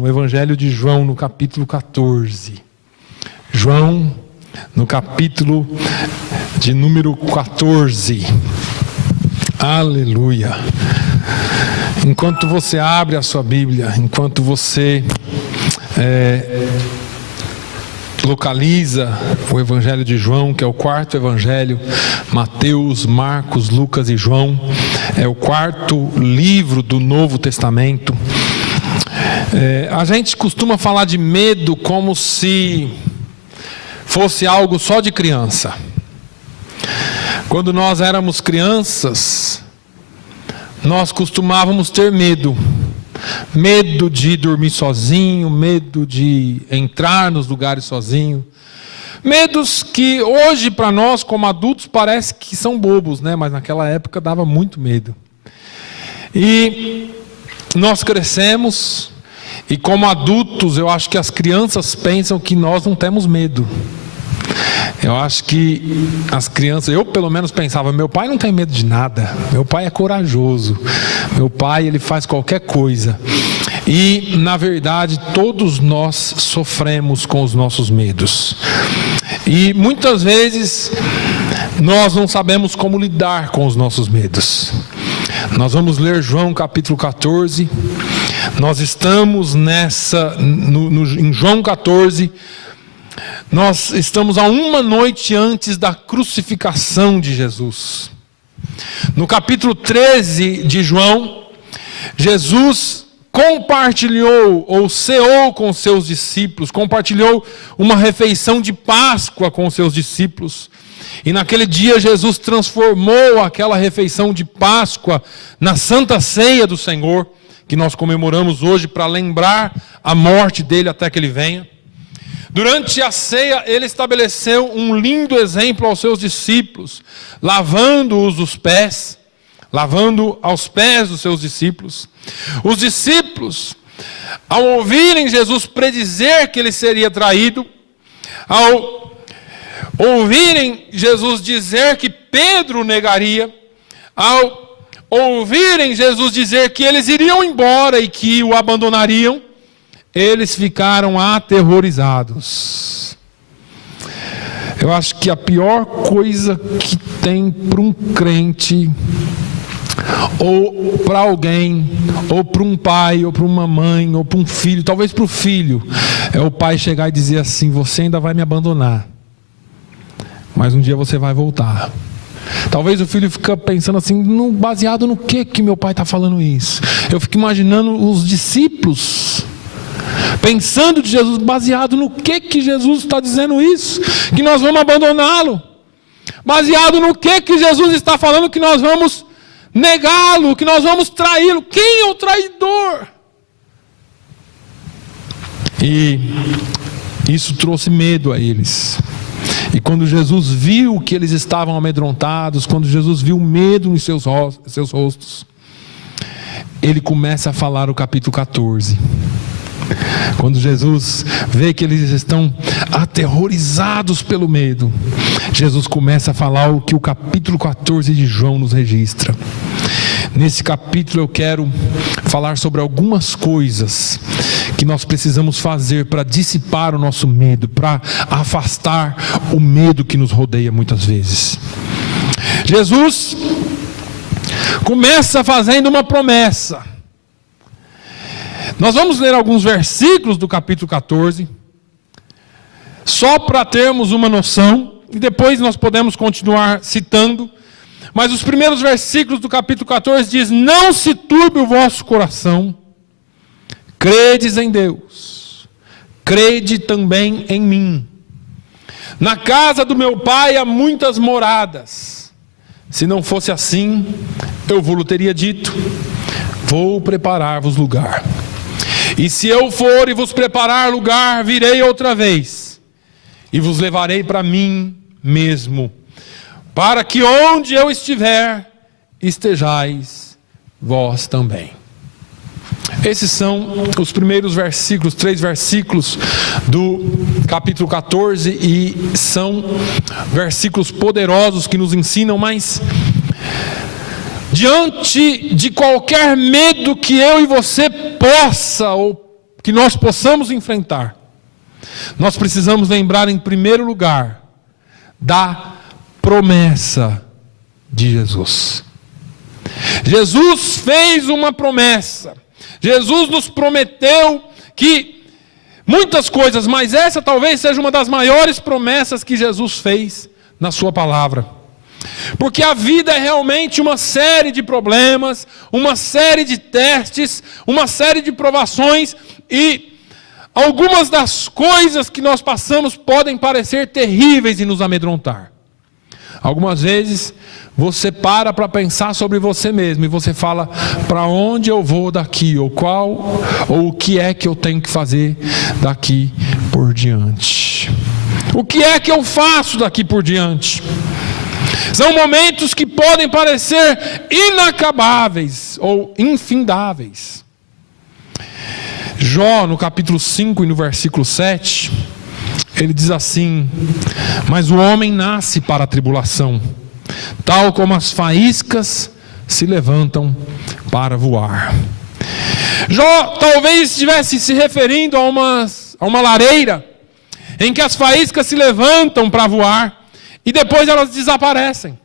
no Evangelho de João, no capítulo 14. João, no capítulo de número 14. Aleluia. Enquanto você abre a sua Bíblia, enquanto você localiza o Evangelho de João, que é o quarto Evangelho, Mateus, Marcos, Lucas e João, é o quarto livro do Novo Testamento. A gente costuma falar de medo como se fosse algo só de criança. Quando nós éramos crianças, nós costumávamos ter medo. Medo de dormir sozinho, medo de entrar nos lugares sozinho. Medos que hoje para nós como adultos parece que são bobos, né? Mas naquela época dava muito medo. E nós crescemos e como adultos eu acho que as crianças pensam que nós não temos medo. Eu acho que as crianças, eu pelo menos pensava, meu pai não tem medo de nada, meu pai é corajoso, meu pai ele faz qualquer coisa. E na verdade todos nós sofremos com os nossos medos. E muitas vezes nós não sabemos como lidar com os nossos medos. Nós vamos ler João capítulo 14, nós estamos em João 14, nós estamos a uma noite antes da crucificação de Jesus. No capítulo 13 de João, Jesus compartilhou ou ceou com seus discípulos, compartilhou uma refeição de Páscoa com seus discípulos. E naquele dia Jesus transformou aquela refeição de Páscoa na Santa Ceia do Senhor, que nós comemoramos hoje para lembrar a morte dele até que ele venha. Durante a ceia, ele estabeleceu um lindo exemplo aos seus discípulos, lavando-os os pés, lavando aos pés dos seus discípulos. Os discípulos, ao ouvirem Jesus predizer que ele seria traído, ao ouvirem Jesus dizer que Pedro negaria, ao ouvirem Jesus dizer que eles iriam embora e que o abandonariam, eles ficaram aterrorizados. Eu acho que a pior coisa que tem para um crente, ou para alguém, ou para um pai, ou para uma mãe, ou para um filho, talvez para o filho, é o pai chegar e dizer assim: você ainda vai me abandonar, mas um dia você vai voltar. Talvez o filho fique pensando assim, baseado no que meu pai está falando isso? Eu fico imaginando os discípulos pensando de Jesus, baseado no que Jesus está dizendo isso, que nós vamos abandoná-lo, baseado no que Jesus está falando, que nós vamos negá-lo, que nós vamos traí-lo. Quem é o traidor? E isso trouxe medo a eles. E quando Jesus viu que eles estavam amedrontados, quando Jesus viu medo nos seus rostos, ele começa a falar o capítulo 14. Quando Jesus vê que eles estão aterrorizados pelo medo, Jesus começa a falar o que o capítulo 14 de João nos registra. Nesse capítulo eu quero falar sobre algumas coisas que nós precisamos fazer para dissipar o nosso medo, para afastar o medo que nos rodeia muitas vezes. Jesus começa fazendo uma promessa. Nós vamos ler alguns versículos do capítulo 14, só para termos uma noção, e depois nós podemos continuar citando, mas os primeiros versículos do capítulo 14 diz: não se turbe o vosso coração, credes em Deus, crede também em mim. Na casa do meu pai há muitas moradas, se não fosse assim, eu vos teria dito, vou preparar-vos lugar. E se eu for e vos preparar lugar, virei outra vez, e vos levarei para mim mesmo, para que onde eu estiver, estejais vós também. Esses são os primeiros versículos, 3 versículos do capítulo 14, e são versículos poderosos que nos ensinam, mas diante de qualquer medo que eu e você possa ou que nós possamos enfrentar, nós precisamos lembrar em primeiro lugar da promessa de Jesus. Jesus fez uma promessa. Jesus nos prometeu que muitas coisas, mas essa talvez seja uma das maiores promessas que Jesus fez na sua palavra. Porque a vida é realmente uma série de problemas, uma série de testes, uma série de provações, e algumas das coisas que nós passamos podem parecer terríveis e nos amedrontar. Algumas vezes você para pensar sobre você mesmo e você fala: para onde eu vou daqui? Ou o que é que eu tenho que fazer daqui por diante? O que é que eu faço daqui por diante? São momentos que podem parecer inacabáveis ou infindáveis. Jó, no capítulo 5 e no versículo 7, ele diz assim: mas o homem nasce para a tribulação, tal como as faíscas se levantam para voar. Jó talvez estivesse se referindo a uma lareira, em que as faíscas se levantam para voar, e depois elas desaparecem.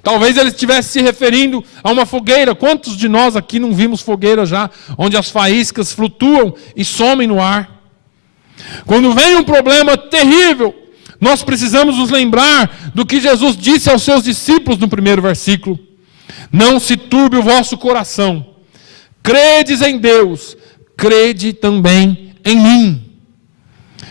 Talvez ele estivesse se referindo a uma fogueira. Quantos de nós aqui não vimos fogueira já, onde as faíscas flutuam e somem no ar? Quando vem um problema terrível, nós precisamos nos lembrar do que Jesus disse aos seus discípulos no primeiro versículo: não se turbe o vosso coração, credes em Deus, crede também em mim.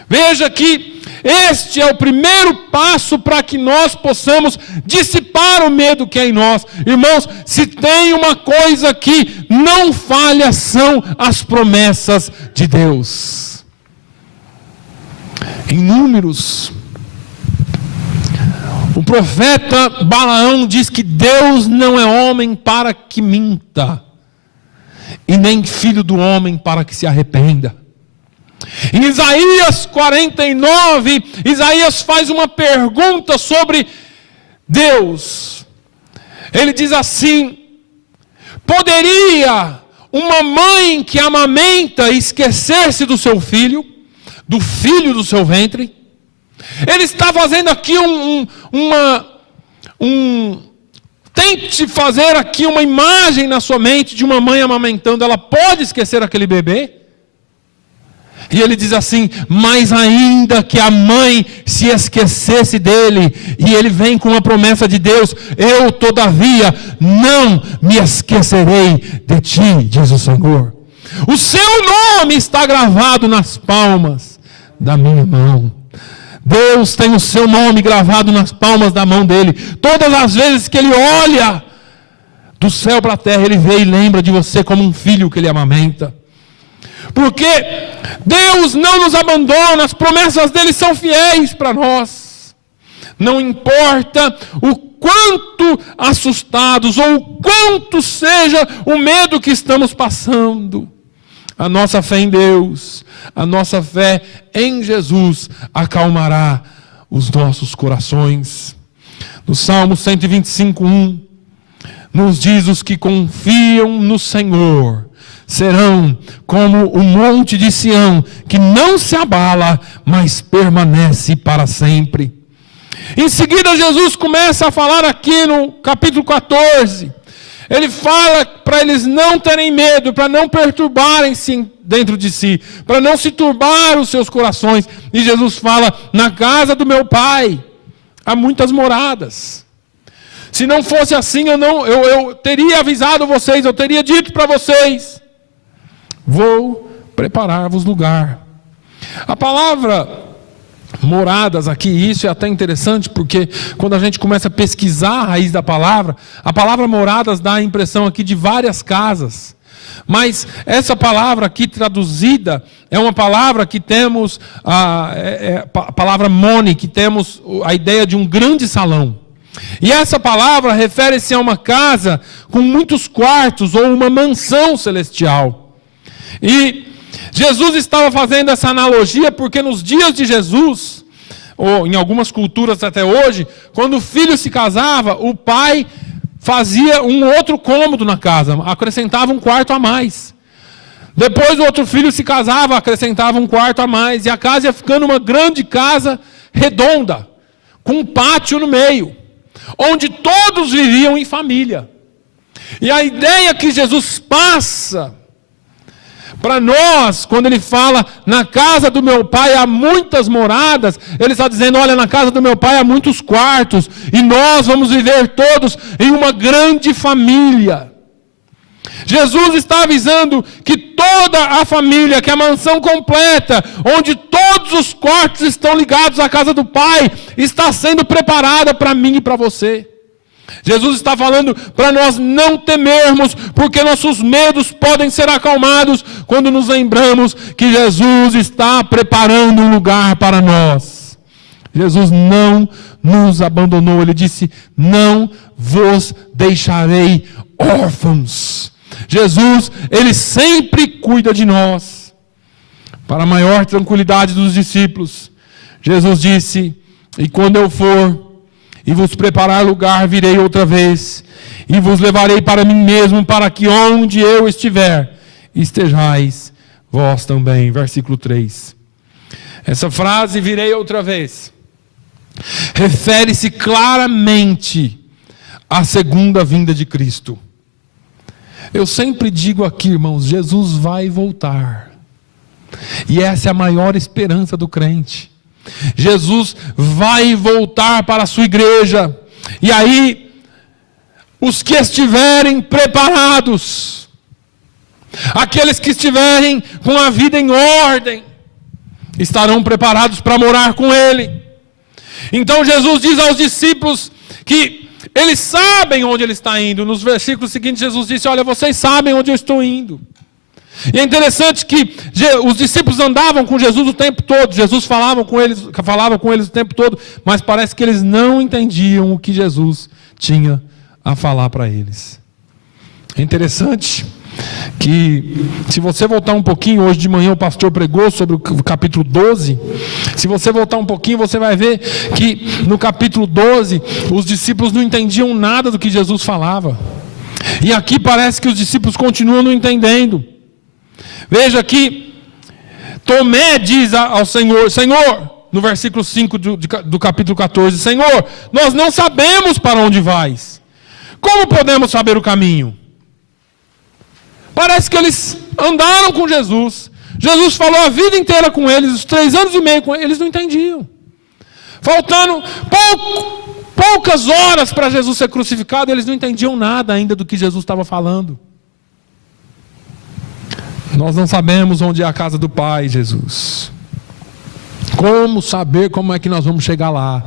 Veja que este é o primeiro passo para que nós possamos dissipar o medo que é em nós. Irmãos, se tem uma coisa que não falha, são as promessas de Deus. Em Números, o profeta Balaão diz que Deus não é homem para que minta, e nem filho do homem para que se arrependa. Em Isaías 49, Isaías faz uma pergunta sobre Deus. Ele diz assim: poderia uma mãe que amamenta esquecer-se do seu filho, do filho do seu ventre? Ele está fazendo aqui tente fazer aqui uma imagem na sua mente de uma mãe amamentando. Ela pode esquecer aquele bebê? E ele diz assim: mas ainda que a mãe se esquecesse dele, e ele vem com uma promessa de Deus: eu todavia não me esquecerei de ti, diz o Senhor. O seu nome está gravado nas palmas da minha mão. Deus tem o seu nome gravado nas palmas da mão dele. Todas as vezes que ele olha do céu para a terra, ele vê e lembra de você como um filho que ele amamenta. Porque Deus não nos abandona, as promessas dele são fiéis para nós. Não importa o quanto assustados ou o quanto seja o medo que estamos passando, a nossa fé em Deus, a nossa fé em Jesus acalmará os nossos corações. No Salmo 125:1 nos diz: os que confiam no Senhor serão como o monte de Sião, que não se abala, mas permanece para sempre. Em seguida, Jesus começa a falar aqui no capítulo 14. Ele fala para eles não terem medo, para não perturbarem-se dentro de si, para não se turbar os seus corações. E Jesus fala: na casa do meu Pai há muitas moradas. Se não fosse assim, eu teria avisado vocês, eu teria dito para vocês: vou preparar-vos lugar. A palavra moradas aqui, isso é até interessante, porque quando a gente começa a pesquisar a raiz da palavra, a palavra moradas dá a impressão aqui de várias casas. Mas essa palavra aqui traduzida é uma palavra que temos, a palavra mone, que temos a ideia de um grande salão. E essa palavra refere-se a uma casa com muitos quartos ou uma mansão celestial. E Jesus estava fazendo essa analogia porque nos dias de Jesus, ou em algumas culturas até hoje, quando o filho se casava, o pai fazia um outro cômodo na casa, acrescentava um quarto a mais. Depois o outro filho se casava, acrescentava um quarto a mais, e a casa ia ficando uma grande casa redonda, com um pátio no meio, onde todos viviam em família. E a ideia que Jesus passa para nós, quando ele fala, na casa do meu pai há muitas moradas, ele está dizendo, olha, na casa do meu pai há muitos quartos, e nós vamos viver todos em uma grande família. Jesus está avisando que toda a família, que a mansão completa, onde todos os quartos estão ligados à casa do Pai, está sendo preparada para mim e para você. Jesus está falando para nós não temermos, porque nossos medos podem ser acalmados quando nos lembramos que Jesus está preparando um lugar para nós. Jesus não nos abandonou, ele disse, não vos deixarei órfãos. Jesus, ele sempre cuida de nós. Para a maior tranquilidade dos discípulos, Jesus disse, e quando eu for e vos preparar lugar, virei outra vez, e vos levarei para mim mesmo, para que onde eu estiver, estejais vós também. Versículo 3. Essa frase, virei outra vez, refere-se claramente à segunda vinda de Cristo. Eu sempre digo aqui, irmãos, Jesus vai voltar. E essa é a maior esperança do crente. Jesus vai voltar para a sua igreja. E aí, os que estiverem preparados, aqueles que estiverem com a vida em ordem, estarão preparados para morar com Ele. Então Jesus diz aos discípulos que eles sabem onde Ele está indo. Nos versículos seguintes Jesus disse, olha, vocês sabem onde eu estou indo. E é interessante que os discípulos andavam com Jesus o tempo todo. Jesus falava com eles o tempo todo, mas parece que eles não entendiam o que Jesus tinha a falar para eles. É interessante que, se você voltar um pouquinho, hoje de manhã o pastor pregou sobre o capítulo 12, se você voltar um pouquinho, você vai ver que no capítulo 12, os discípulos não entendiam nada do que Jesus falava, e aqui parece que os discípulos continuam não entendendo. Veja que Tomé diz ao Senhor, Senhor, no versículo 5 do capítulo 14, Senhor, nós não sabemos para onde vais, como podemos saber o caminho? Parece que eles andaram com Jesus. Jesus falou a vida inteira com eles, os 3 anos e meio com eles, eles não entendiam. Faltando poucas horas para Jesus ser crucificado, eles não entendiam nada ainda do que Jesus estava falando. Nós não sabemos onde é a casa do Pai, Jesus. Como saber como é que nós vamos chegar lá?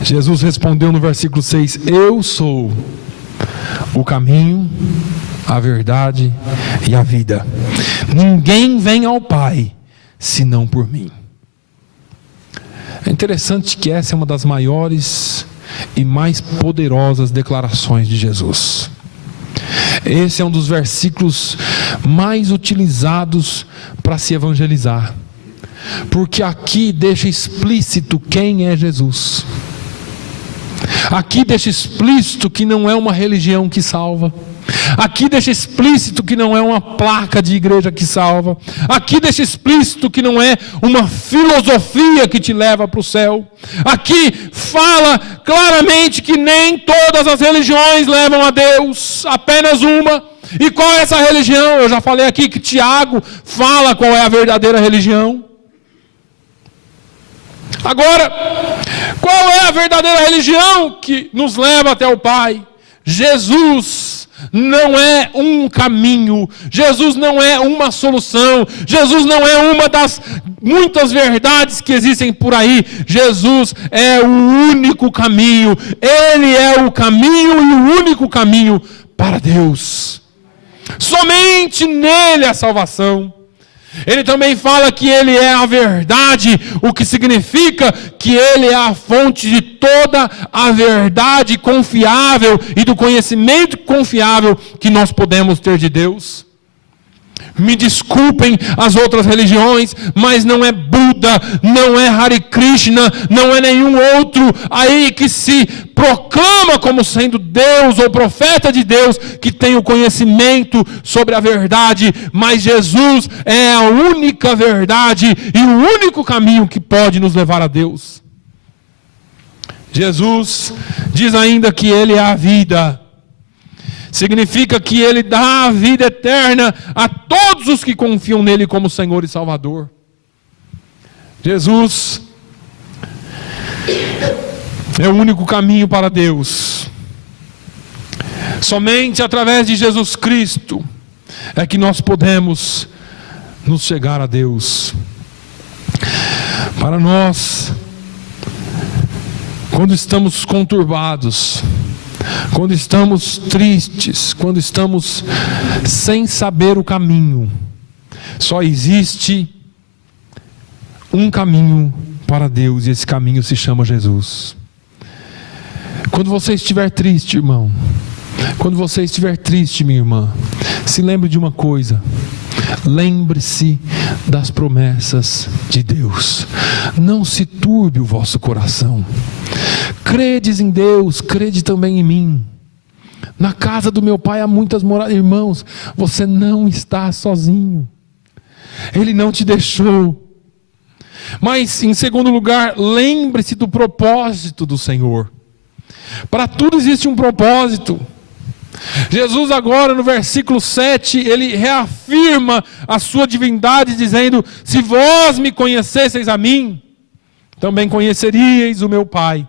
Jesus respondeu no versículo 6, eu sou o caminho, a verdade e a vida. Ninguém vem ao Pai, senão por mim. É interessante que essa é uma das maiores e mais poderosas declarações de Jesus. Esse é um dos versículos mais utilizados para se evangelizar, porque aqui deixa explícito quem é Jesus. Aqui deixa explícito que não é uma religião que salva. Aqui deixa explícito que não é uma placa de igreja que salva. Aqui deixa explícito que não é uma filosofia que te leva para o céu. Aqui fala claramente que nem todas as religiões levam a Deus, apenas uma. E qual é essa religião? Eu já falei aqui que Tiago fala qual é a verdadeira religião. Agora, qual é a verdadeira religião que nos leva até o Pai? Jesus não é um caminho, Jesus não é uma solução, Jesus não é uma das muitas verdades que existem por aí. Jesus é o único caminho, Ele é o caminho e o único caminho para Deus. Somente nele a salvação. Ele também fala que Ele é a verdade, o que significa que Ele é a fonte de toda a verdade confiável e do conhecimento confiável que nós podemos ter de Deus. Me desculpem as outras religiões, mas não é Buda, não é Hare Krishna, não é nenhum outro aí que se proclama como sendo Deus ou profeta de Deus, que tem o conhecimento sobre a verdade, mas Jesus é a única verdade e o único caminho que pode nos levar a Deus. Jesus diz ainda que Ele é a vida. Significa que Ele dá a vida eterna a todos os que confiam nele como Senhor e Salvador. Jesus é o único caminho para Deus. Somente através de Jesus Cristo é que nós podemos nos chegar a Deus. Para nós, quando estamos conturbados, quando estamos tristes, quando estamos sem saber o caminho, só existe um caminho para Deus, e esse caminho se chama Jesus. Quando você estiver triste, irmão, quando você estiver triste, minha irmã, se lembre de uma coisa: lembre-se das promessas de Deus. Não se turbe o vosso coração. Credes em Deus, crede também em mim. Na casa do meu pai há muitas moradas. Irmãos, você não está sozinho. Ele não te deixou. Mas, em segundo lugar, lembre-se do propósito do Senhor. Para tudo existe um propósito. Jesus agora no versículo 7, ele reafirma a sua divindade dizendo: se vós me conhecesseis a mim, também conheceríeis o meu Pai.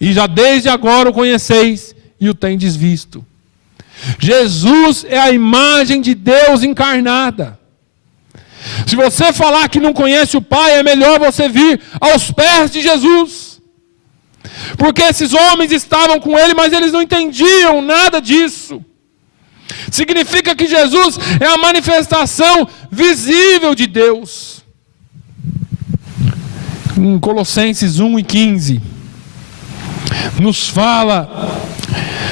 E já desde agora o conheceis e o tendes visto. Jesus é a imagem de Deus encarnada. Se você falar que não conhece o Pai, é melhor você vir aos pés de Jesus. Porque esses homens estavam com ele, mas eles não entendiam nada disso. Significa que Jesus é a manifestação visível de Deus. Em Colossenses 1:15, nos fala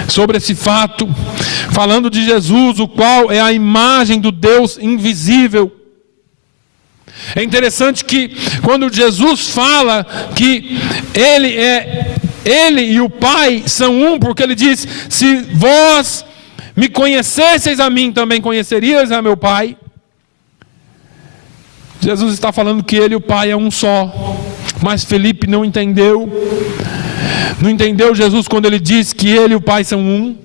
sobre esse fato, falando de Jesus, o qual é a imagem do Deus invisível. É interessante que quando Jesus fala que Ele e o Pai são um, porque Ele diz: se vós me conhecesseis a mim, também conhecerias a meu Pai. Jesus está falando que Ele e o Pai é um só. Mas Felipe não entendeu. Não entendeu Jesus quando Ele diz que Ele e o Pai são um.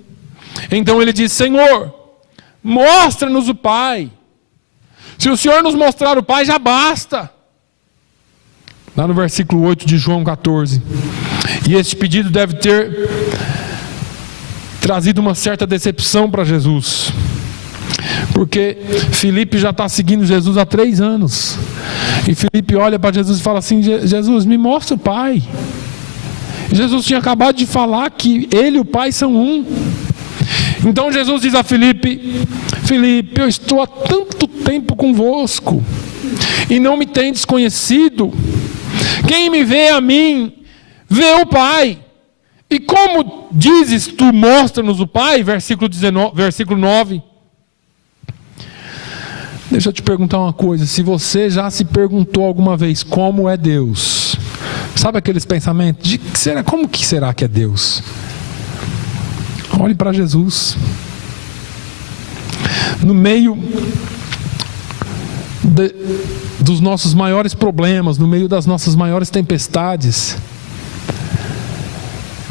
Então ele diz: Senhor, mostra-nos o Pai. Se o Senhor nos mostrar o Pai, já basta. Lá no versículo 8 de João 14. E este pedido deve ter trazido uma certa decepção para Jesus. Porque Filipe já está seguindo Jesus há 3 anos. E Filipe olha para Jesus e fala assim: Jesus, me mostra o Pai. Jesus tinha acabado de falar que Ele e o Pai são um. Então Jesus diz a Filipe: Filipe, eu estou há tanto tempo convosco e não me tendes conhecido. Quem me vê a mim, vê o Pai. E como dizes tu, mostra-nos o Pai? Versículo 9. Deixa eu te perguntar uma coisa. Se você já se perguntou alguma vez como é Deus, sabe aqueles pensamentos de como que será que é Deus? Olhe para Jesus. No meio dos nossos maiores problemas, no meio das nossas maiores tempestades,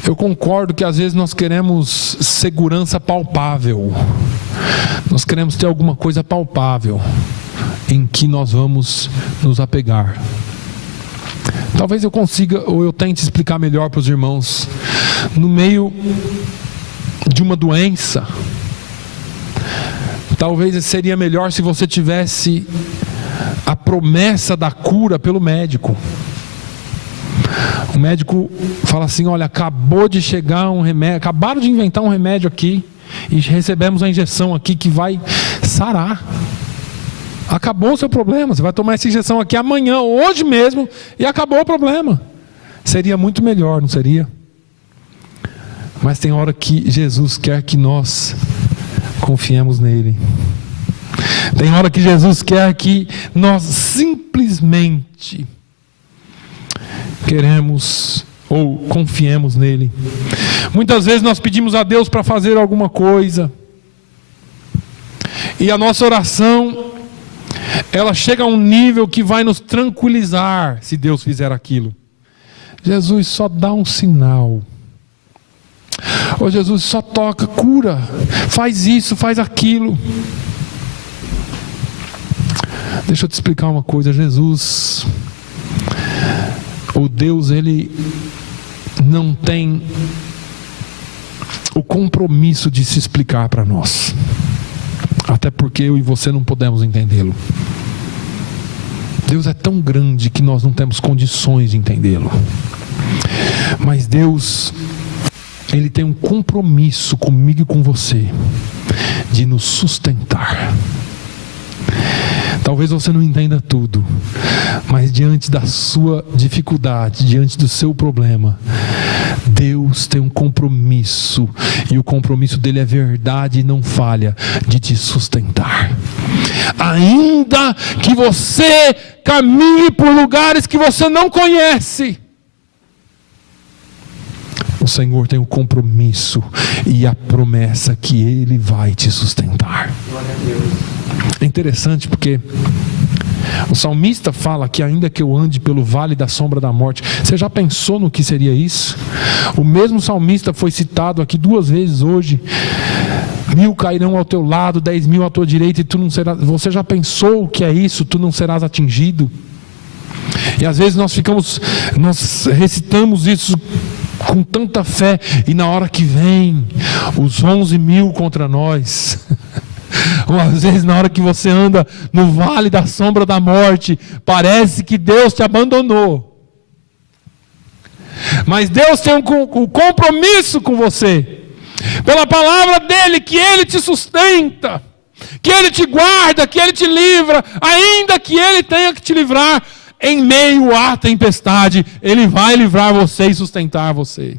eu concordo que às vezes nós queremos segurança palpável. Nós queremos ter alguma coisa palpável em que nós vamos nos apegar. Talvez eu consiga, ou eu tente explicar melhor para os irmãos. No meio de uma doença, talvez seria melhor se você tivesse a promessa da cura pelo médico. O médico fala assim: olha, acabou de chegar um remédio, acabaram de inventar um remédio aqui, e recebemos a injeção aqui que vai sarar. Acabou o seu problema, você vai tomar essa injeção aqui amanhã, hoje mesmo, e acabou o problema. Seria muito melhor, não seria? Mas tem hora que Jesus quer que nós confiemos nele. Tem hora que Jesus quer que nós simplesmente queremos ou confiemos nele. Muitas vezes nós pedimos a Deus para fazer alguma coisa, e a nossa oração, ela chega a um nível que vai nos tranquilizar se Deus fizer aquilo. Jesus, só dá um sinal. Ô Jesus, só toca, cura, faz isso, faz aquilo. Deixa eu te explicar uma coisa. Jesus, o Deus, ele não tem o compromisso de se explicar para nós, até porque eu e você não podemos entendê-lo. Deus é tão grande que nós não temos condições de entendê-lo. Mas Deus, ele tem um compromisso comigo e com você de nos sustentar. Talvez você não entenda tudo, mas diante da sua dificuldade, diante do seu problema, Deus tem um compromisso, e o compromisso dele é verdade e não falha, de te sustentar. Ainda que você caminhe por lugares que você não conhece, o Senhor tem um compromisso e a promessa que Ele vai te sustentar. Glória a Deus. É interessante porque o salmista fala que ainda que eu ande pelo vale da sombra da morte. Você já pensou no que seria isso? O mesmo salmista foi citado aqui 2 vezes hoje. 1000 cairão ao teu lado, 10.000 à tua direita, e tu não serás. Você já pensou o que é isso? Tu não serás atingido. E às vezes nós recitamos isso com tanta fé, e na hora que vem os 11.000 contra nós, ou às vezes na hora que você anda no vale da sombra da morte, parece que Deus te abandonou. Mas Deus tem um compromisso com você, pela palavra dele, que ele te sustenta, que ele te guarda, que ele te livra, ainda que ele tenha que te livrar em meio à tempestade, ele vai livrar você e sustentar você.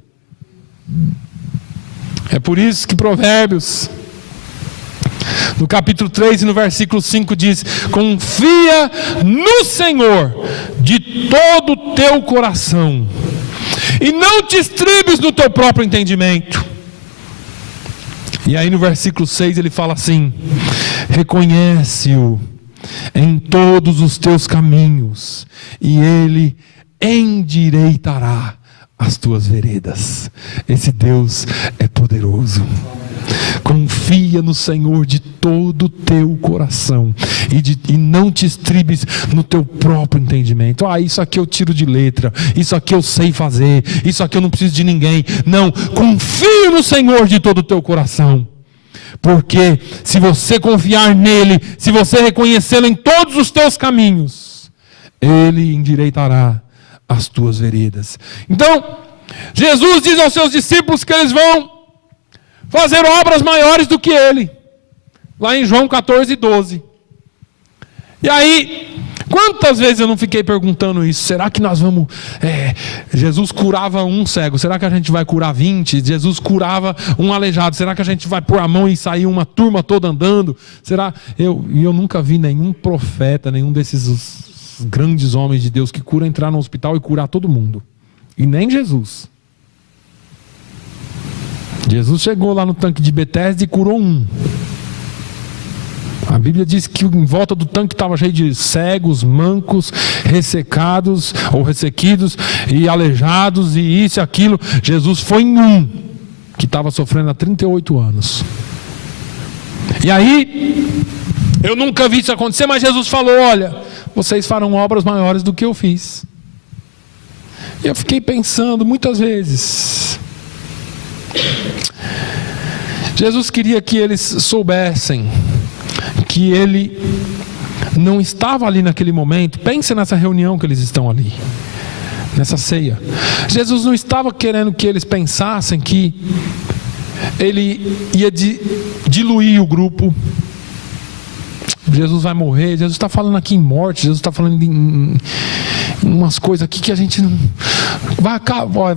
É por isso que Provérbios, no capítulo 3 e no versículo 5 diz: confia no Senhor de todo o teu coração, e não te estribes no teu próprio entendimento. E aí no versículo 6 ele fala assim: reconhece-o em todos os teus caminhos, e ele endireitará as tuas veredas. Esse Deus é poderoso. Confia no Senhor de todo o teu coração, e não te estribes no teu próprio entendimento. Isso aqui eu tiro de letra, isso aqui eu sei fazer, isso aqui eu não preciso de ninguém. Não, confia no Senhor de todo o teu coração, porque se você confiar nele, se você reconhecê-lo em todos os teus caminhos, ele endireitará as tuas veredas. Então, Jesus diz aos seus discípulos que eles vão fazer obras maiores do que ele, lá em João 14:12. E aí, quantas vezes eu não fiquei perguntando isso? Será que nós vamos... Jesus curava um cego, será que a gente vai curar 20? Jesus curava um aleijado, será que a gente vai pôr a mão e sair uma turma toda andando? Será? Eu nunca vi nenhum profeta, nenhum desses grandes homens de Deus que cura entrar no hospital e curar todo mundo. E nem Jesus. Jesus chegou lá no tanque de Betesda e curou um. A Bíblia diz que em volta do tanque estava cheio de cegos, mancos, ressecados ou ressequidos e aleijados e isso e aquilo. Jesus foi em um que estava sofrendo há 38 anos. E aí, eu nunca vi isso acontecer, mas Jesus falou: olha, vocês farão obras maiores do que eu fiz. E eu fiquei pensando muitas vezes, Jesus queria que eles soubessem que ele não estava ali naquele momento. Pense nessa reunião que eles estão ali, nessa ceia. Jesus não estava querendo que eles pensassem que ele ia diluir o grupo. Jesus vai morrer. Jesus está falando aqui em morte. Jesus está falando em umas coisas aqui que a gente não... vai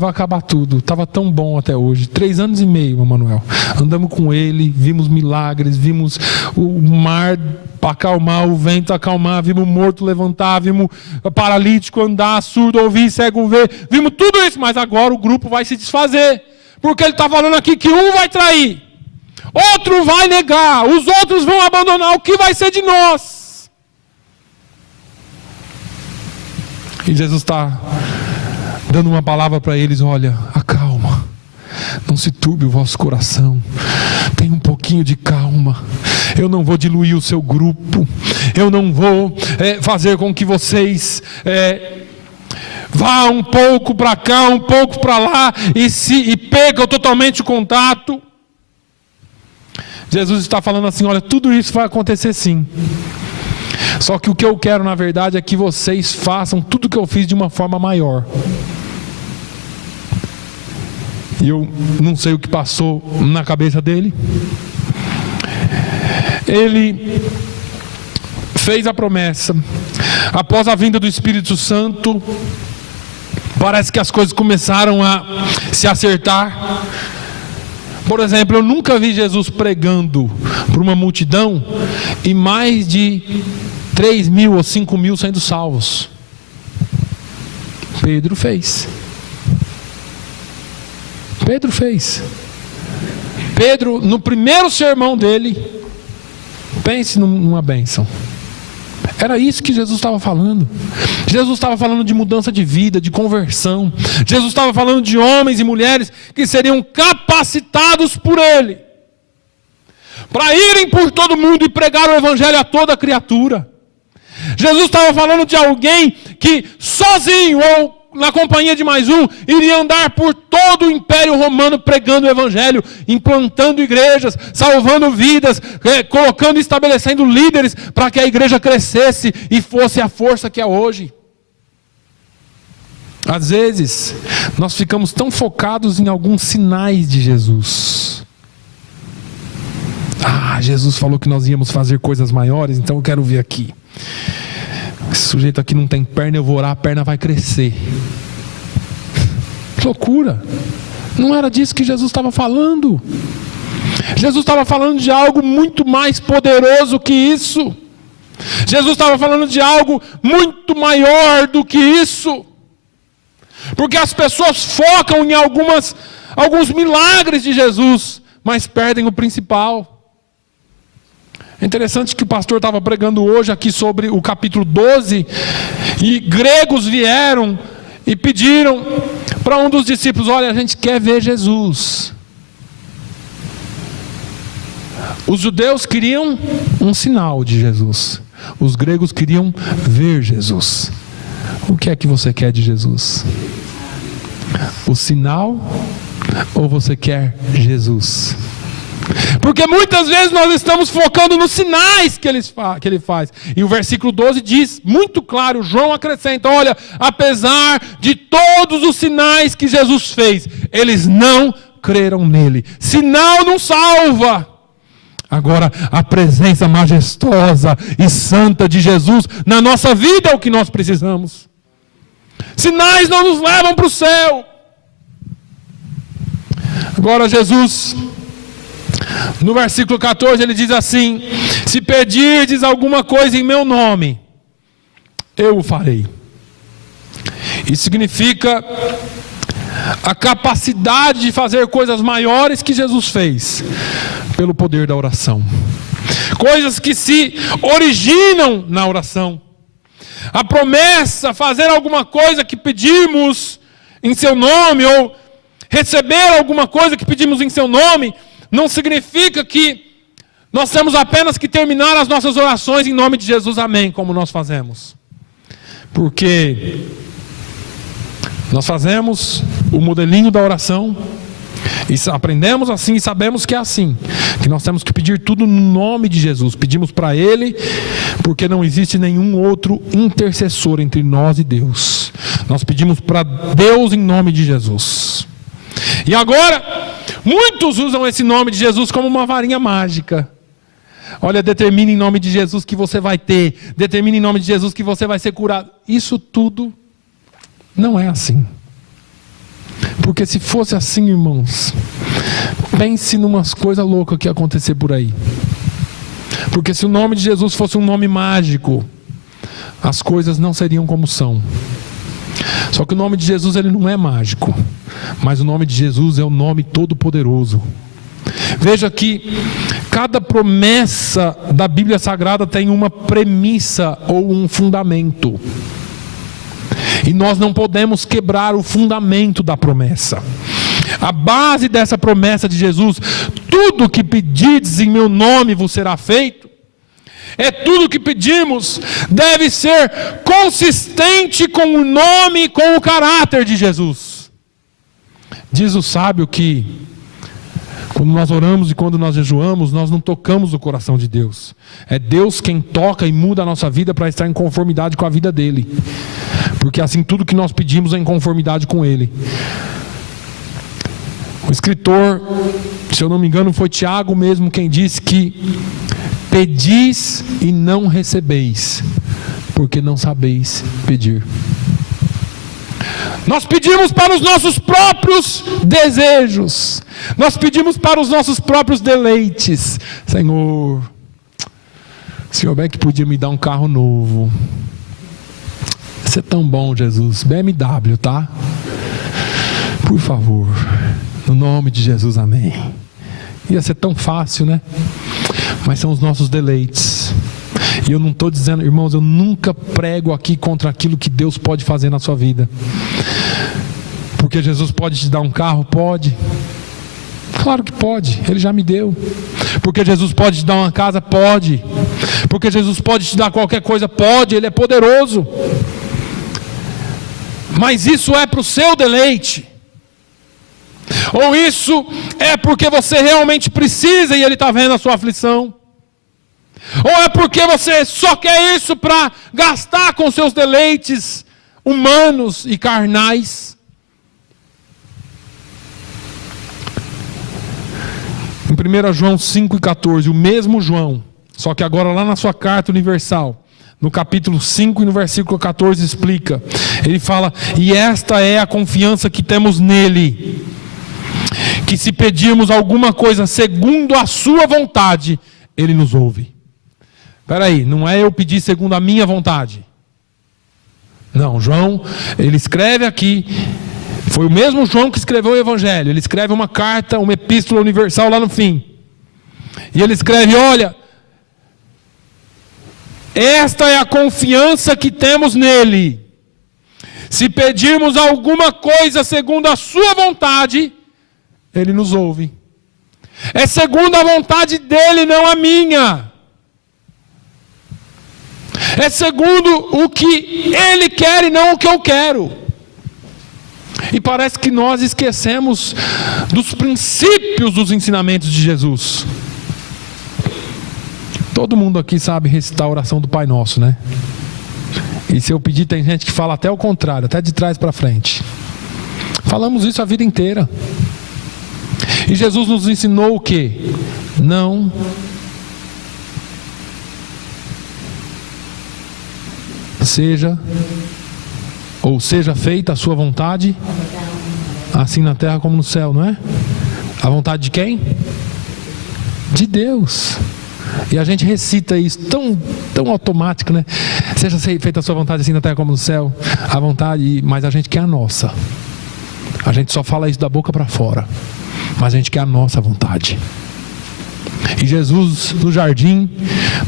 acabar tudo. Estava tão bom até hoje. 3 anos e meio, Emanuel. Andamos com ele, vimos milagres, vimos o mar acalmar, o vento acalmar, vimos o morto levantar, vimos o paralítico andar, surdo ouvir, cego ver. Vimos tudo isso, mas agora o grupo vai se desfazer. Porque ele está falando aqui que um vai trair, outro vai negar, os outros vão abandonar. O que vai ser de nós? E Jesus está dando uma palavra para eles: olha, acalma, não se turbe o vosso coração, tenha um pouquinho de calma. Eu não vou diluir o seu grupo, eu não vou fazer com que vocês vá um pouco para cá, um pouco para lá e percam totalmente o contato. Jesus está falando assim: olha, tudo isso vai acontecer sim. Só que o que eu quero, na verdade, é que vocês façam tudo o que eu fiz de uma forma maior. E eu não sei o que passou na cabeça dele. Ele fez a promessa. Após a vinda do Espírito Santo, parece que as coisas começaram a se acertar. Por exemplo, eu nunca vi Jesus pregando para uma multidão e mais de 3.000 ou 5.000 sendo salvos. Pedro fez. Pedro, no primeiro sermão dele, pense numa bênção. Era isso que Jesus estava falando. Jesus estava falando de mudança de vida, de conversão. Jesus estava falando de homens e mulheres que seriam capacitados por Ele para irem por todo mundo e pregar o Evangelho a toda criatura. Jesus estava falando de alguém que sozinho ou na companhia de mais um iria andar por todo o Império Romano pregando o Evangelho, implantando igrejas, salvando vidas, colocando e estabelecendo líderes para que a igreja crescesse e fosse a força que é hoje. Às vezes nós ficamos tão focados em alguns sinais de Jesus. Jesus falou que nós íamos fazer coisas maiores, então eu quero ver aqui. Esse sujeito aqui não tem perna, eu vou orar, a perna vai crescer. Que loucura! Não era disso que Jesus estava falando. Jesus estava falando de algo muito mais poderoso que isso. Jesus estava falando de algo muito maior do que isso. Porque as pessoas focam em alguns milagres de Jesus, mas perdem o principal. É interessante que o pastor estava pregando hoje aqui sobre o capítulo 12, e gregos vieram e pediram para um dos discípulos: olha, a gente quer ver Jesus. Os judeus queriam um sinal de Jesus, os gregos queriam ver Jesus. O que é que você quer de Jesus? O sinal ou você quer Jesus? Porque muitas vezes nós estamos focando nos sinais que ele faz. E o versículo 12 diz muito claro, João acrescenta: olha, apesar de todos os sinais que Jesus fez, eles não creram nele. Sinal não salva. Agora, a presença majestosa e santa de Jesus na nossa vida é o que nós precisamos. Sinais não nos levam para o céu. Agora Jesus, no versículo 14, ele diz assim: se pedirdes alguma coisa em meu nome, eu o farei. Isso significa a capacidade de fazer coisas maiores que Jesus fez, pelo poder da oração. Coisas que se originam na oração. A promessa, fazer alguma coisa que pedimos em seu nome, ou receber alguma coisa que pedimos em seu nome, não significa que nós temos apenas que terminar as nossas orações em nome de Jesus, amém, como nós fazemos. Porque nós fazemos o modelinho da oração, e aprendemos assim e sabemos que é assim, que nós temos que pedir tudo no nome de Jesus. Pedimos para Ele, porque não existe nenhum outro intercessor entre nós e Deus. Nós pedimos para Deus em nome de Jesus. E agora, muitos usam esse nome de Jesus como uma varinha mágica. Olha, determine em nome de Jesus que você vai ter, determine em nome de Jesus que você vai ser curado. Isso tudo não é assim. Porque se fosse assim, irmãos, pense numas coisas loucas que ia acontecer por aí. Porque se o nome de Jesus fosse um nome mágico, as coisas não seriam como são. Só que o nome de Jesus, ele não é mágico, mas o nome de Jesus é o nome todo-poderoso. Veja que cada promessa da Bíblia Sagrada tem uma premissa ou um fundamento. E nós não podemos quebrar o fundamento da promessa. A base dessa promessa de Jesus: tudo que pedides em meu nome vos será feito. É tudo que pedimos deve ser consistente com o nome e com o caráter de Jesus. Diz o sábio que quando nós oramos e quando nós jejuamos, nós não tocamos o coração de Deus. É Deus quem toca e muda a nossa vida para estar em conformidade com a vida dele. Porque assim tudo que nós pedimos é em conformidade com ele. O escritor, se eu não me engano, foi Tiago mesmo quem disse que pedis e não recebeis, porque não sabeis pedir. Nós pedimos para os nossos próprios desejos, nós pedimos para os nossos próprios deleites. Senhor, se houver que podia me dar um carro novo, isso é tão bom, Jesus. BMW, tá? Por favor, no nome de Jesus, amém. Ia ser tão fácil, né? Mas são os nossos deleites. E eu não estou dizendo, irmãos, eu nunca prego aqui contra aquilo que Deus pode fazer na sua vida. Porque Jesus pode te dar um carro? Pode. Claro que pode, Ele já me deu. Porque Jesus pode te dar uma casa? Pode. Porque Jesus pode te dar qualquer coisa? Pode, Ele é poderoso. Mas isso é para o seu deleite? Ou isso é porque você realmente precisa e Ele está vendo a sua aflição? Ou é porque você só quer isso para gastar com seus deleites humanos e carnais? Em 1 João 5,14, o mesmo João, só que agora lá na sua carta universal, no capítulo 5 e no versículo 14 explica. Ele fala: e esta é a confiança que temos nele, que se pedirmos alguma coisa segundo a sua vontade, Ele nos ouve. Espera aí, não é eu pedir segundo a minha vontade. Não, João, ele escreve aqui, foi o mesmo João que escreveu o Evangelho. Ele escreve uma carta, uma epístola universal lá no fim. E ele escreve: olha, esta é a confiança que temos nele. Se pedirmos alguma coisa segundo a sua vontade, Ele nos ouve. É segundo a vontade dele, não a minha. É segundo o que Ele quer e não o que eu quero. E parece que nós esquecemos dos princípios dos ensinamentos de Jesus. Todo mundo aqui sabe recitar a oração do Pai Nosso, né? E se eu pedir, tem gente que fala até o contrário, até de trás para frente. Falamos isso a vida inteira. E Jesus nos ensinou o quê? Não seja feita a sua vontade, assim na terra como no céu, não é? A vontade de quem? De Deus. E a gente recita isso tão automático, né? Seja feita a sua vontade assim na terra como no céu. A vontade, mas a gente quer a nossa. A gente só fala isso da boca para fora, mas a gente quer a nossa vontade. E Jesus no jardim,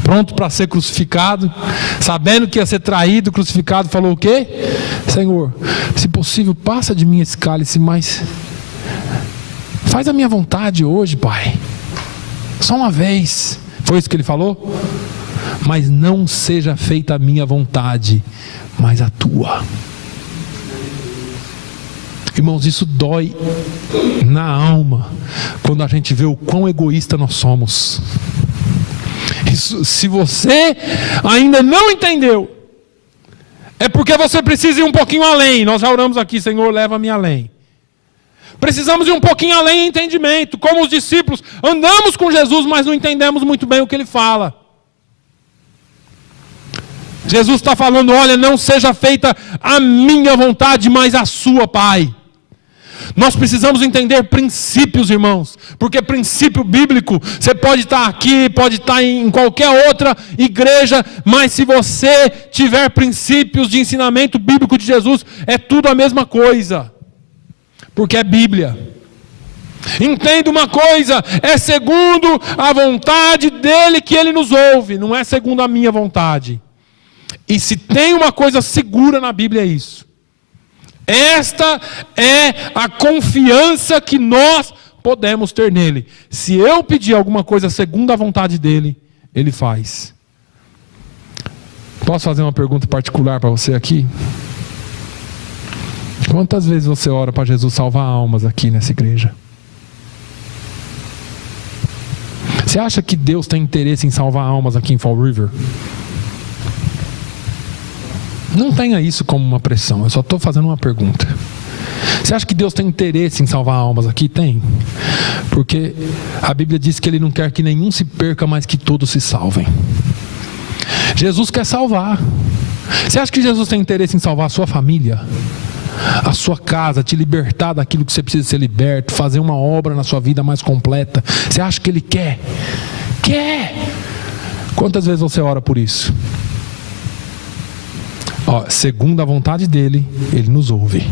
pronto para ser crucificado, sabendo que ia ser traído, crucificado, falou o quê? Senhor, se possível, passa de mim esse cálice, mas faz a minha vontade hoje, Pai. Só uma vez. Foi isso que ele falou? Mas não seja feita a minha vontade, mas a tua. Irmãos, isso dói na alma quando a gente vê o quão egoísta nós somos. Isso, se você ainda não entendeu, é porque você precisa ir um pouquinho além. Nós já oramos aqui: Senhor, leva-me além. Precisamos ir um pouquinho além em entendimento. Como os discípulos, andamos com Jesus, mas não entendemos muito bem o que Ele fala. Jesus está falando: olha, não seja feita a minha vontade, mas a sua, Pai. Nós precisamos entender princípios, irmãos, porque princípio bíblico, você pode estar aqui, pode estar em qualquer outra igreja, mas se você tiver princípios de ensinamento bíblico de Jesus, é tudo a mesma coisa, porque é Bíblia. Entenda uma coisa, é segundo a vontade dele que ele nos ouve, não é segundo a minha vontade. E se tem uma coisa segura na Bíblia é isso. Esta é a confiança que nós podemos ter nele. Se eu pedir alguma coisa segundo a vontade dele, ele faz. Posso fazer uma pergunta particular para você aqui? Quantas vezes você ora para Jesus salvar almas aqui nessa igreja? Você acha que Deus tem interesse em salvar almas aqui em Fall River? Não tenha isso como uma pressão, eu só estou fazendo uma pergunta. Você acha que Deus tem interesse em salvar almas aqui? Tem. Porque a Bíblia diz que Ele não quer que nenhum se perca, mas que todos se salvem. Jesus quer salvar. Você acha que Jesus tem interesse em salvar a sua família? A sua casa, te libertar daquilo que você precisa ser liberto, fazer uma obra na sua vida mais completa? Você acha que Ele quer? Quer! Quantas vezes você ora por isso? Segundo a vontade dele, ele nos ouve.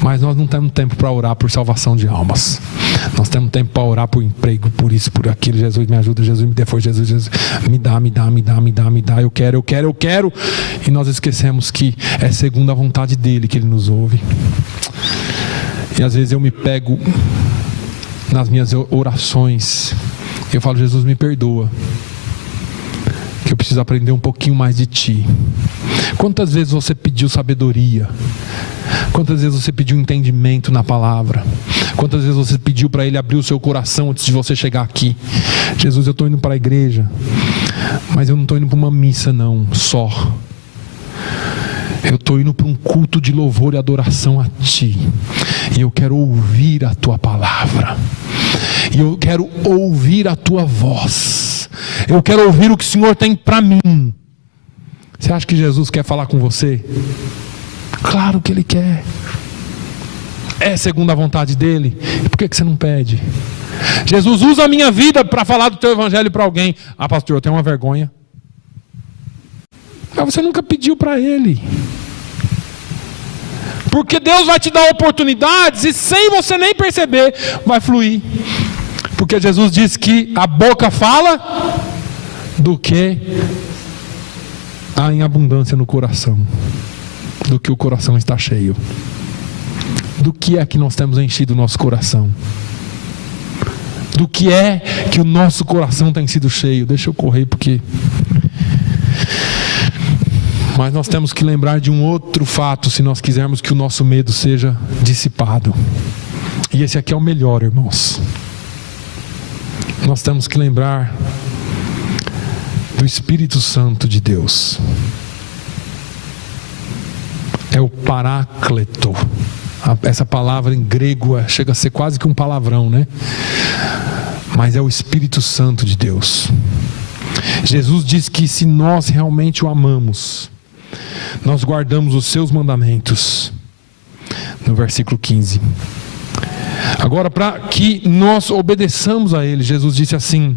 Mas nós não temos tempo para orar por salvação de almas. Nós temos tempo para orar por emprego, por isso, por aquilo. Jesus me ajuda, Jesus me dê força, Jesus me dá. Eu quero. E nós esquecemos que é segundo a vontade dele que ele nos ouve. E às vezes eu me pego nas minhas orações. Eu falo, Jesus, me perdoa, que eu preciso aprender um pouquinho mais de ti. Quantas vezes você pediu sabedoria? Quantas vezes você pediu entendimento na palavra? Quantas vezes você pediu para Ele abrir o seu coração antes de você chegar aqui? Jesus, eu estou indo para a igreja, mas eu não estou indo para uma missa não, só. Eu estou indo para um culto de louvor e adoração a Ti. E eu quero ouvir a Tua palavra. E eu quero ouvir a Tua voz. Eu quero ouvir o que o Senhor tem para mim. Você acha que Jesus quer falar com você? Claro que Ele quer. É segundo a vontade dEle. E por que você não pede? Jesus, usa a minha vida para falar do Teu Evangelho para alguém. Ah, pastor, eu tenho uma vergonha. Mas você nunca pediu para Ele. Porque Deus vai te dar oportunidades e sem você nem perceber, vai fluir. Porque Jesus disse que a boca fala do que há em abundância no coração. Do que o coração está cheio. Do que é que nós temos enchido o nosso coração. Do que é que o nosso coração tem sido cheio. Deixa eu correr porque... Mas nós temos que lembrar de um outro fato, se nós quisermos que o nosso medo seja dissipado. E esse aqui é o melhor, irmãos. Nós temos que lembrar do Espírito Santo de Deus. É o Paráclito. Essa palavra em grego chega a ser quase que um palavrão, né? Mas é o Espírito Santo de Deus. Jesus diz que se nós realmente o amamos, nós guardamos os seus mandamentos. No versículo 15. Agora, para que nós obedeçamos a Ele, Jesus disse assim: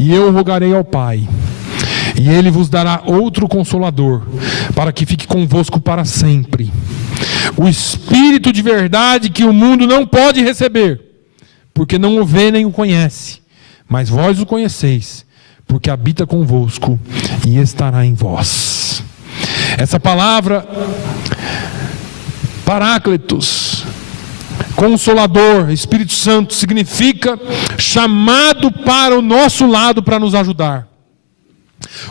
e eu rogarei ao Pai, e Ele vos dará outro Consolador, para que fique convosco para sempre, o Espírito de verdade que o mundo não pode receber, porque não o vê nem o conhece, mas vós o conheceis, porque habita convosco e estará em vós. Essa palavra Paráclitos, Consolador, Espírito Santo, significa chamado para o nosso lado para nos ajudar.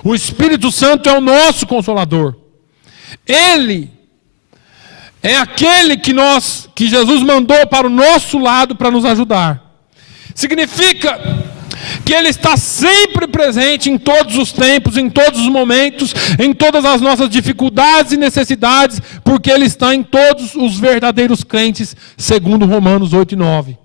O Espírito Santo é o nosso Consolador. Ele é aquele que Jesus mandou para o nosso lado para nos ajudar. Significa que Ele está sempre presente em todos os tempos, em todos os momentos, em todas as nossas dificuldades e necessidades, porque Ele está em todos os verdadeiros crentes, segundo Romanos 8 e 9.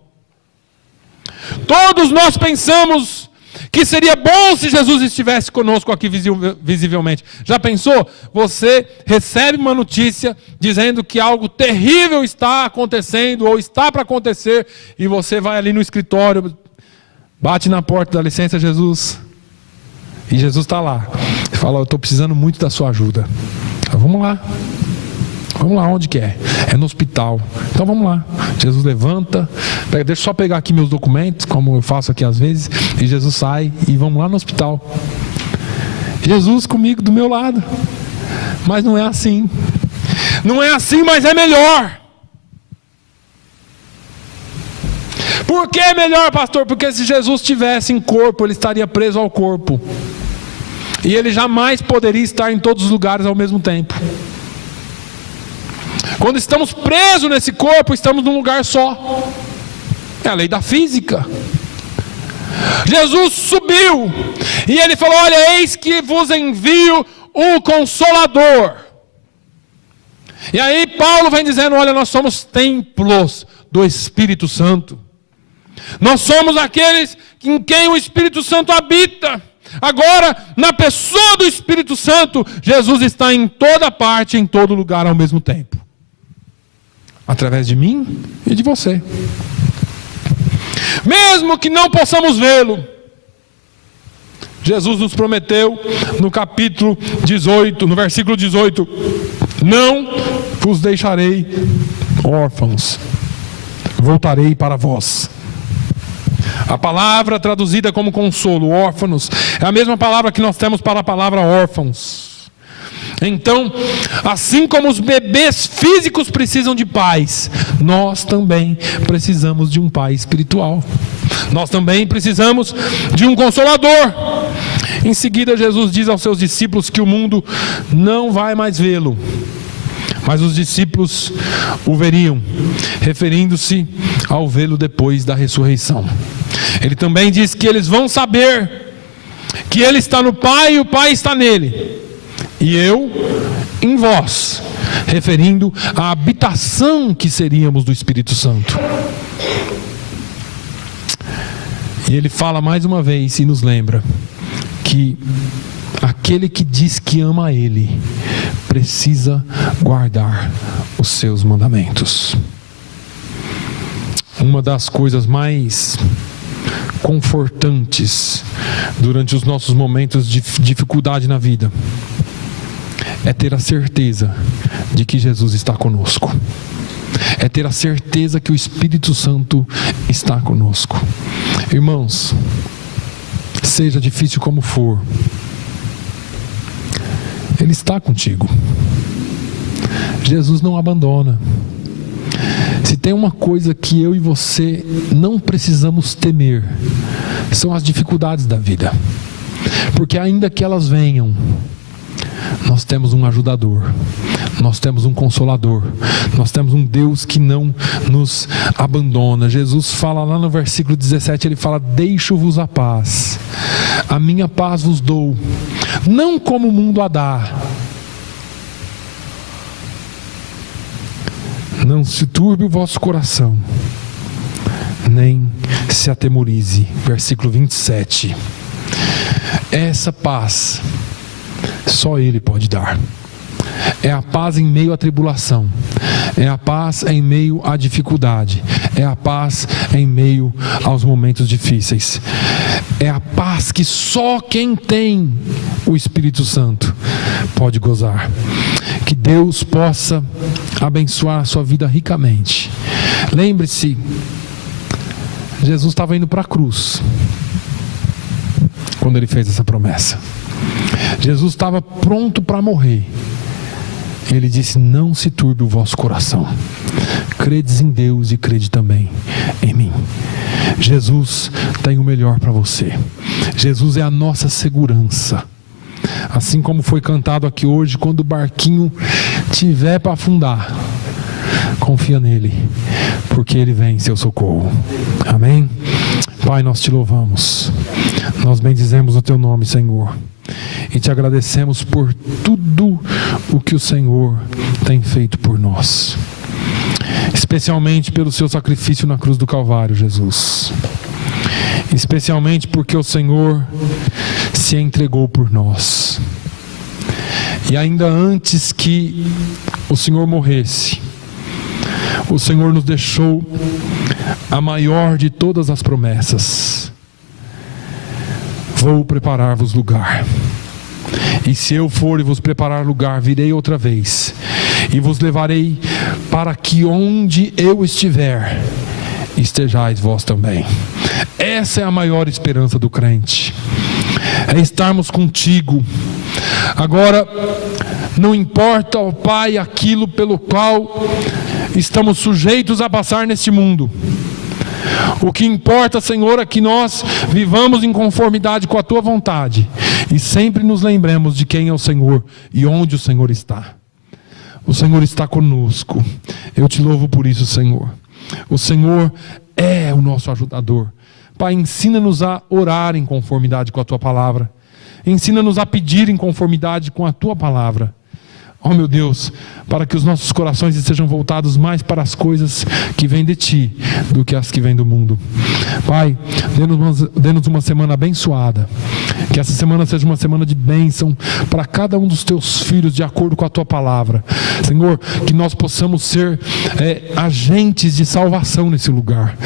Todos nós pensamos que seria bom se Jesus estivesse conosco aqui visivelmente. Já pensou? Você recebe uma notícia dizendo que algo terrível está acontecendo ou está para acontecer, e você vai ali no escritório, bate na porta, dá licença, Jesus, e Jesus está lá. Você fala: eu estou precisando muito da sua ajuda. Vamos lá. Vamos lá, onde que é? É no hospital. Então vamos lá. Jesus levanta, deixa eu só pegar aqui meus documentos, como eu faço aqui às vezes, e Jesus sai e vamos lá no hospital. Jesus comigo do meu lado. Mas não é assim. Não é assim, mas é melhor. Por que é melhor, pastor? Porque se Jesus estivesse em corpo, ele estaria preso ao corpo. E ele jamais poderia estar em todos os lugares ao mesmo tempo. Quando estamos presos nesse corpo, estamos num lugar só. É a lei da física. Jesus subiu e ele falou: olha, eis que vos envio o Consolador. E aí Paulo vem dizendo: olha, nós somos templos do Espírito Santo. Nós somos aqueles em quem o Espírito Santo habita. Agora, na pessoa do Espírito Santo, Jesus está em toda parte, em todo lugar ao mesmo tempo. Através de mim e de você. Mesmo que não possamos vê-lo, Jesus nos prometeu no capítulo 18, no versículo 18: não vos deixarei órfãos, voltarei para vós. A palavra traduzida como consolo, órfãos, é a mesma palavra que nós temos para a palavra órfãos. Então, assim como os bebês físicos precisam de pais, nós também precisamos de um pai espiritual. Nós também precisamos de um consolador. Em seguida, Jesus diz aos seus discípulos que o mundo não vai mais vê-lo, mas os discípulos o veriam, referindo-se ao vê-lo depois da ressurreição. Ele também diz que eles vão saber que ele está no Pai e o Pai está nele. E eu em vós, referindo à habitação que seríamos do Espírito Santo. E ele fala mais uma vez e nos lembra que aquele que diz que ama a Ele precisa guardar os seus mandamentos. Uma das coisas mais confortantes durante os nossos momentos de dificuldade na vida é ter a certeza de que Jesus está conosco. É ter a certeza que o Espírito Santo está conosco. Irmãos, seja difícil como for, Ele está contigo. Jesus não abandona. Se tem uma coisa que eu e você não precisamos temer, são as dificuldades da vida. Porque ainda que elas venham, nós temos um ajudador, nós temos um consolador, nós temos um Deus que não nos abandona. Jesus fala lá no versículo 17, ele fala: deixo-vos a paz, a minha paz vos dou, não como o mundo a dá. Não se turbe o vosso coração, nem se atemorize. Versículo 27. Essa paz só Ele pode dar. É a paz em meio à tribulação, é a paz em meio à dificuldade, é a paz em meio aos momentos difíceis, é a paz que só quem tem o Espírito Santo pode gozar. Que Deus possa abençoar a sua vida ricamente. Lembre-se, Jesus estava indo para a cruz quando Ele fez essa promessa. Jesus estava pronto para morrer. Ele disse: não se turbe o vosso coração, credes em Deus e crede também em mim. Jesus tem o melhor para você. Jesus é a nossa segurança. Assim como foi cantado aqui hoje, quando o barquinho tiver para afundar, confia nele, porque ele vem em seu socorro. Amém? Pai, nós te louvamos, nós bendizemos o teu nome, Senhor, e te agradecemos por tudo o que o Senhor tem feito por nós, especialmente pelo seu sacrifício na cruz do Calvário, Jesus. especialmente porque o Senhor se entregou por nós. E ainda antes que o Senhor morresse, o Senhor nos deixou a maior de todas as promessas: vou preparar-vos lugar. E se eu for e vos preparar lugar, virei outra vez e vos levarei para que onde eu estiver, estejais vós também. Essa é a maior esperança do crente, é estarmos contigo. Agora, não importa, ó Pai, aquilo pelo qual estamos sujeitos a passar neste mundo. O que importa, Senhor, é que nós vivamos em conformidade com a Tua vontade e sempre nos lembremos de quem é o Senhor e onde o Senhor está. O Senhor está conosco. Eu te louvo por isso, Senhor. O Senhor é o nosso ajudador. Pai, ensina-nos a orar em conformidade com a Tua palavra. Ensina-nos a pedir em conformidade com a Tua palavra. Oh meu Deus, para que os nossos corações estejam voltados mais para as coisas que vêm de Ti do que as que vêm do mundo. Pai, dê-nos uma semana abençoada. Que essa semana seja uma semana de bênção para cada um dos Teus filhos, de acordo com a Tua palavra. Senhor, que nós possamos ser agentes de salvação nesse lugar.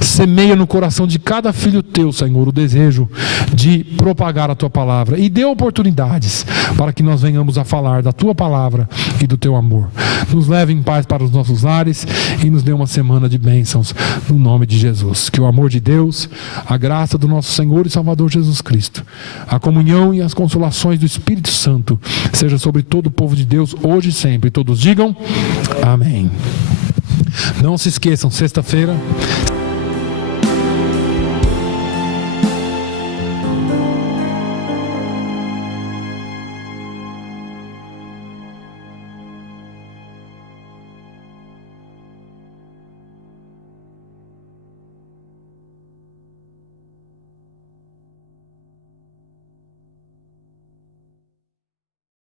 Semeia no coração de cada filho Teu, Senhor, o desejo de propagar a Tua palavra. E dê oportunidades para que nós venhamos a falar da Tua palavra e do Teu amor. Nos leve em paz para os nossos lares e nos dê uma semana de bênçãos no nome de Jesus. Que o amor de Deus, a graça do nosso Senhor e Salvador Jesus Cristo, a comunhão e as consolações do Espírito Santo seja sobre todo o povo de Deus, hoje e sempre. Todos digam amém. Não se esqueçam, sexta-feira,